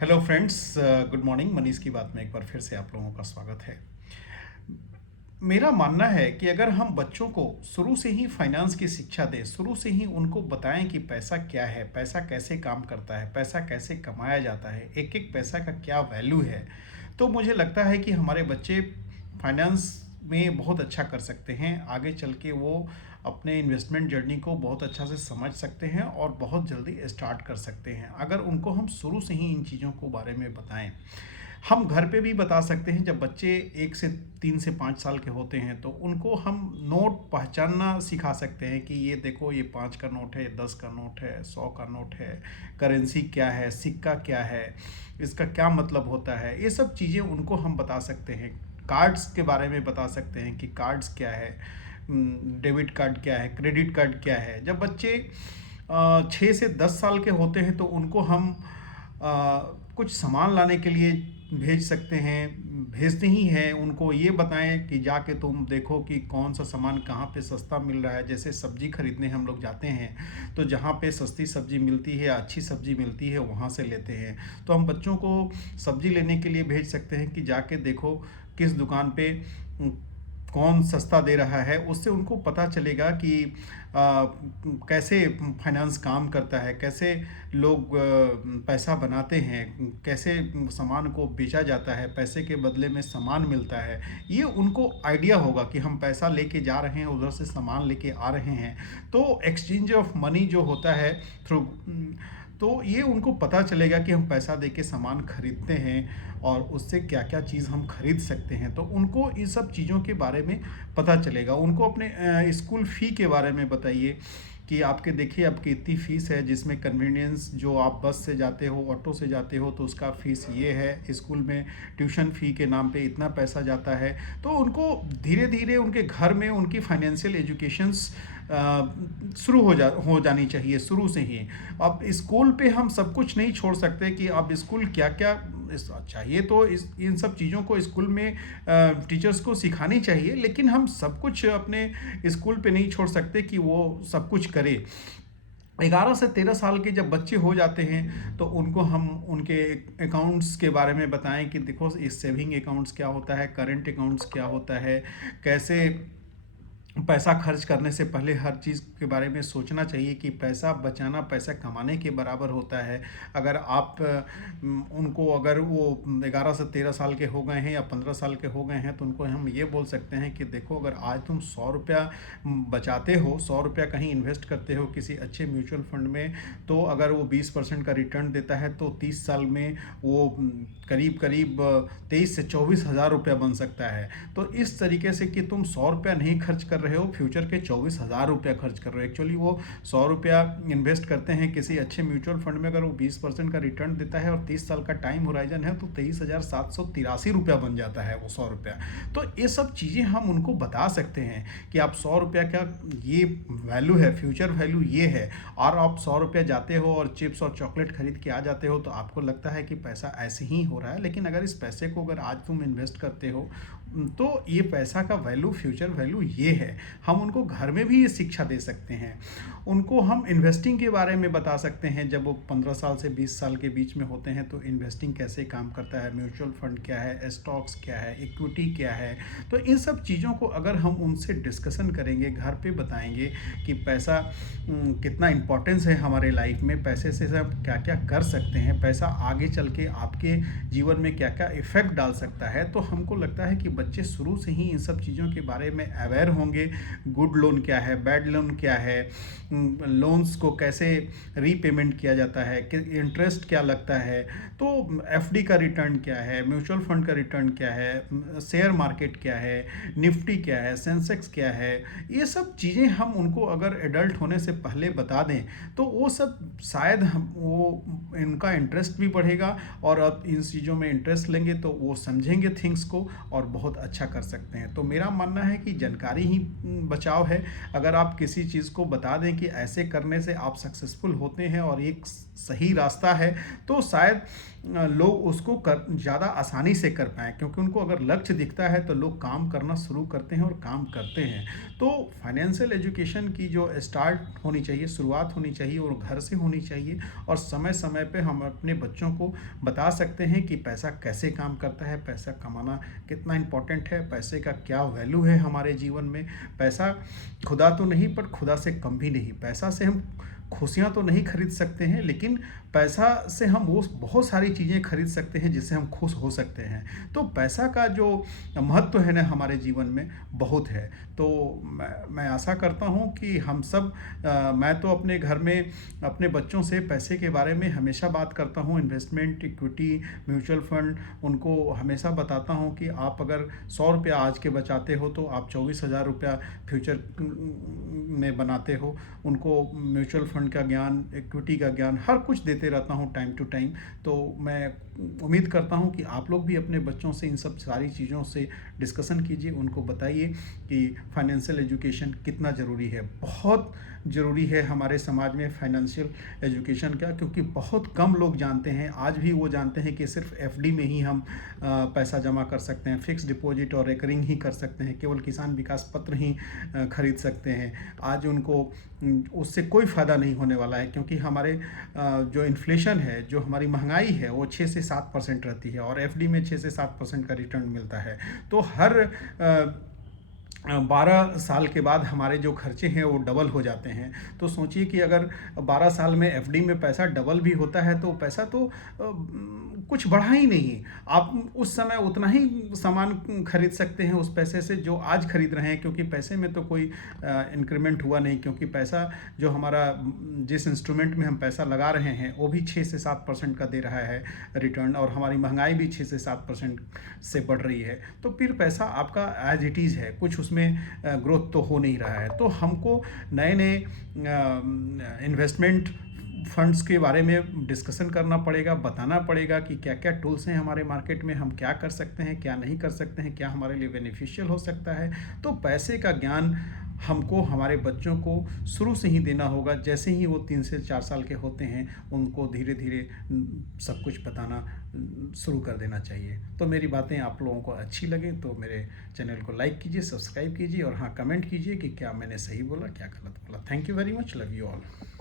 Hello friends, good morning. Manish की बात में एक बार फिर से आप लोगों का स्वागत है। मेरा मानना है कि अगर हम बच्चों को शुरू से ही फाइनेंस की शिक्षा दें, शुरू से ही उनको बताएं कि पैसा क्या है, पैसा कैसे काम करता है, पैसा कैसे कमाया जाता है, एक एक पैसा का क्या वैल्यू है, तो मुझे लगता है कि हमारे बच्चे फाइनेंस में बहुत अच्छा कर सकते हैं। आगे चल के वो अपने इन्वेस्टमेंट जर्नी को बहुत अच्छा से समझ सकते हैं और बहुत जल्दी स्टार्ट कर सकते हैं, अगर उनको हम शुरू से ही इन चीज़ों को बारे में बताएं। हम घर पे भी बता सकते हैं। जब बच्चे 1 से 3 से 5 साल के होते हैं तो उनको हम नोट पहचानना सिखा सकते हैं कि ये देखो, ये 5 का नोट है, 10 का नोट है, 100 का नोट है, करेंसी क्या है, सिक्का क्या है, इसका क्या मतलब होता है, ये सब चीज़ें उनको हम बता सकते हैं। कार्ड्स के बारे में बता सकते हैं कि कार्ड्स क्या है, डेबिट कार्ड क्या है, क्रेडिट कार्ड क्या है। जब बच्चे 6 से 10 साल के होते हैं तो उनको हम कुछ सामान लाने के लिए भेज सकते हैं, भेजते ही हैं। उनको ये बताएं कि जाके तुम देखो कि कौन सा सामान कहाँ पे सस्ता मिल रहा है। जैसे सब्जी खरीदने हम लोग जाते हैं तो जहाँ पे सस्ती सब्जी मिलती है, अच्छी सब्जी मिलती है, वहाँ से लेते हैं। तो हम बच्चों को सब्जी लेने के लिए भेज सकते हैं कि जाके देखो किस दुकान पे कौन सस्ता दे रहा है। उससे उनको पता चलेगा कि कैसे फाइनेंस काम करता है, कैसे लोग पैसा बनाते हैं, कैसे सामान को बेचा जाता है, पैसे के बदले में सामान मिलता है। ये उनको आइडिया होगा कि हम पैसा लेके जा रहे हैं, उधर से सामान लेके आ रहे हैं। तो एक्सचेंज ऑफ मनी जो होता है थ्रू, तो ये उनको पता चलेगा कि हम पैसा दे के सामान खरीदते हैं और उससे क्या क्या चीज़ हम खरीद सकते हैं। तो उनको इन सब चीज़ों के बारे में पता चलेगा। उनको अपने स्कूल फ़ी के बारे में बताइए कि आपके देखिए आपकी इतनी फ़ीस है, जिसमें कन्वीनियंस जो आप बस से जाते हो, ऑटो से जाते हो तो उसका फ़ीस ये है, स्कूल में ट्यूशन फ़ी के नाम पे इतना पैसा जाता है। तो उनको धीरे धीरे उनके घर में उनकी फाइनेंशियल एजुकेशंस शुरू हो जानी चाहिए शुरू से ही। अब स्कूल पे हम सब कुछ नहीं छोड़ सकते कि अब स्कूल क्या क्या चाहिए, तो इस इन सब चीज़ों को स्कूल में टीचर्स को सिखानी चाहिए, लेकिन हम सब कुछ अपने स्कूल पे नहीं छोड़ सकते कि वो सब कुछ करे। 11 से 13 साल के जब बच्चे हो जाते हैं तो उनको हम उनके अकाउंट्स के बारे में बताएं कि देखो, इस सेविंग अकाउंट्स क्या होता है, करंट अकाउंट्स क्या होता है, कैसे पैसा खर्च करने से पहले हर चीज़ के बारे में सोचना चाहिए कि पैसा बचाना पैसा कमाने के बराबर होता है। अगर आप उनको, अगर वो 11 से 13 साल के हो गए हैं या 15 साल के हो गए हैं, तो उनको हम ये बोल सकते हैं कि देखो, अगर आज तुम 100 रुपया बचाते हो, 100 रुपया कहीं इन्वेस्ट करते हो किसी अच्छे म्यूचुअल फंड में, तो अगर वो 20% का रिटर्न देता है तो 30 साल में वो करीब करीब 23 से 24 हज़ार रुपया बन सकता है। तो इस तरीके से कि तुम 100 रुपया नहीं खर्च कर रहे हो, फ्यूचर के 24 हज़ार रुपया खर्च कर रहे हो। एक्चुअली वो 100 रुपया इन्वेस्ट करते हैं किसी अच्छे म्यूचुअल फंड में, अगर वो 20% का रिटर्न देता है और 30 साल का टाइम होराइजन है तो 23,783 रुपया बन जाता है वो 100 रुपया। तो ये सब चीज़ें हम उनको बता सकते हैं कि आप 100 रुपया का ये वैल्यू है, फ्यूचर वैल्यू ये है। और आप 100 रुपया जाते हो और चिप्स और चॉकलेट खरीद के आ जाते हो तो आपको लगता है कि पैसा ऐसे ही हो रहा है, लेकिन अगर इस पैसे को अगर आज तुम इन्वेस्ट करते हो तो ये पैसा का वैल्यू, फ्यूचर वैल्यू ये है। हम उनको घर में भी ये शिक्षा दे सकते हैं। उनको हम इन्वेस्टिंग के बारे में बता सकते हैं। जब वो 15 साल से 20 साल के बीच में होते हैं तो इन्वेस्टिंग कैसे काम करता है, म्यूचुअल फंड क्या है, स्टॉक्स क्या है, इक्विटी क्या है। तो इन सब चीज़ों को अगर हम उनसे डिस्कशन करेंगे, घर पे बताएंगे कि पैसा कितना इम्पोर्टेंस है हमारे लाइफ में, पैसे से हम क्या क्या कर सकते हैं, पैसा आगे चल के आपके जीवन में क्या क्या इफ़ेक्ट डाल सकता है, तो हमको लगता है कि बच्चे शुरू से ही इन सब चीज़ों के बारे में अवेयर होंगे। गुड लोन क्या है, बैड लोन क्या है, लोन्स को कैसे रीपेमेंट किया जाता है, कि इंटरेस्ट क्या लगता है, तो एफडी का रिटर्न क्या है, म्यूचुअल फंड का रिटर्न क्या है, शेयर मार्केट क्या है, निफ्टी क्या है, सेंसेक्स क्या है। ये सब चीज़ें हम उनको अगर एडल्ट होने से पहले बता दें तो वो सब शायद वो इनका इंटरेस्ट भी बढ़ेगा, और अब इन चीज़ों में इंटरेस्ट लेंगे तो वो समझेंगे थिंग्स को और बहुत अच्छा कर सकते हैं। तो मेरा मानना है कि जानकारी ही बचाव है। अगर आप किसी चीज़ को बता दें कि ऐसे करने से आप सक्सेसफुल होते हैं और एक सही रास्ता है, तो शायद लोग उसको कर ज़्यादा आसानी से कर पाएँ, क्योंकि उनको अगर लक्ष्य दिखता है तो लोग काम करना शुरू करते हैं और काम करते हैं। तो फाइनेंशियल एजुकेशन की जो स्टार्ट होनी चाहिए, शुरुआत होनी चाहिए, और घर से होनी चाहिए। और समय-समय पे हम अपने बच्चों को बता सकते हैं कि पैसा कैसे काम करता है, पैसा कमाना कितना इम्पोर्टेंट है, पैसे का क्या वैल्यू है हमारे जीवन में। पैसा खुदा तो नहीं, पर खुदा से कम भी नहीं। पैसा से हम खुशियाँ तो नहीं खरीद सकते हैं, लेकिन पैसा से हम वो बहुत सारी चीज़ें खरीद सकते हैं जिससे हम खुश हो सकते हैं। तो पैसा का जो महत्व है ना हमारे जीवन में बहुत है। तो मैं आशा करता हूँ कि हम सब मैं तो अपने घर में अपने बच्चों से पैसे के बारे में हमेशा बात करता हूँ, इन्वेस्टमेंट, इक्विटी, म्यूचुअल फंड, उनको हमेशा बताता हूँ कि आप अगर 100 रुपया आज के बचाते हो तो आप 24,000 रुपया फ्यूचर में बनाते हो। उनको म्यूचुअल फंड का ज्ञान, इक्विटी का ज्ञान, हर कुछ देते रहता हूँ टाइम टू टाइम। तो मैं उम्मीद करता हूँ कि आप लोग भी अपने बच्चों से इन सब सारी चीज़ों से डिस्कशन कीजिए, उनको बताइए कि फाइनेंशियल एजुकेशन कितना ज़रूरी है। बहुत ज़रूरी है हमारे समाज में फाइनेंशियल एजुकेशन का, क्योंकि बहुत कम लोग जानते हैं। आज भी वो जानते हैं कि सिर्फ एफडी में ही हम पैसा जमा कर सकते हैं, फिक्स डिपॉजिट और रिकरिंग ही कर सकते हैं, केवल किसान विकास पत्र ही खरीद सकते हैं। आज उनको उससे कोई फ़ायदा नहीं होने वाला है, क्योंकि हमारे जो इन्फ्लेशन है, जो हमारी महंगाई है, वो 6 से 7% रहती है, और एफडी में 6 से 7% का रिटर्न मिलता है। तो हर 12 साल के बाद हमारे जो खर्चे हैं वो डबल हो जाते हैं। तो सोचिए कि अगर 12 साल में एफडी में पैसा डबल भी होता है तो पैसा तो कुछ बढ़ा ही नहीं। आप उस समय उतना ही सामान खरीद सकते हैं उस पैसे से जो आज खरीद रहे हैं, क्योंकि पैसे में तो कोई इंक्रीमेंट हुआ नहीं, क्योंकि पैसा जो हमारा जिस इंस्ट्रूमेंट में हम पैसा लगा रहे हैं वो भी 6 से 7% का दे रहा है रिटर्न, और हमारी महंगाई भी 6 से 7% से बढ़ रही है। तो फिर पैसा आपका एज इट इज़ है, कुछ उसमें ग्रोथ तो हो नहीं रहा है। तो हमको नए नए इन्वेस्टमेंट फंड्स के बारे में डिस्कशन करना पड़ेगा, बताना पड़ेगा कि क्या क्या टूल्स हैं हमारे मार्केट में, हम क्या कर सकते हैं, क्या नहीं कर सकते हैं, क्या हमारे लिए बेनिफिशियल हो सकता है। तो पैसे का ज्ञान हमको हमारे बच्चों को शुरू से ही देना होगा। जैसे ही वो 3 से 4 साल के होते हैं उनको धीरे धीरे सब कुछ बताना शुरू कर देना चाहिए। तो मेरी बातें आप लोगों को अच्छी लगें तो मेरे चैनल को लाइक कीजिए, सब्सक्राइब कीजिए, और हाँ, कमेंट कीजिए कि क्या मैंने सही बोला, क्या गलत बोला। Thank you very much, love you all.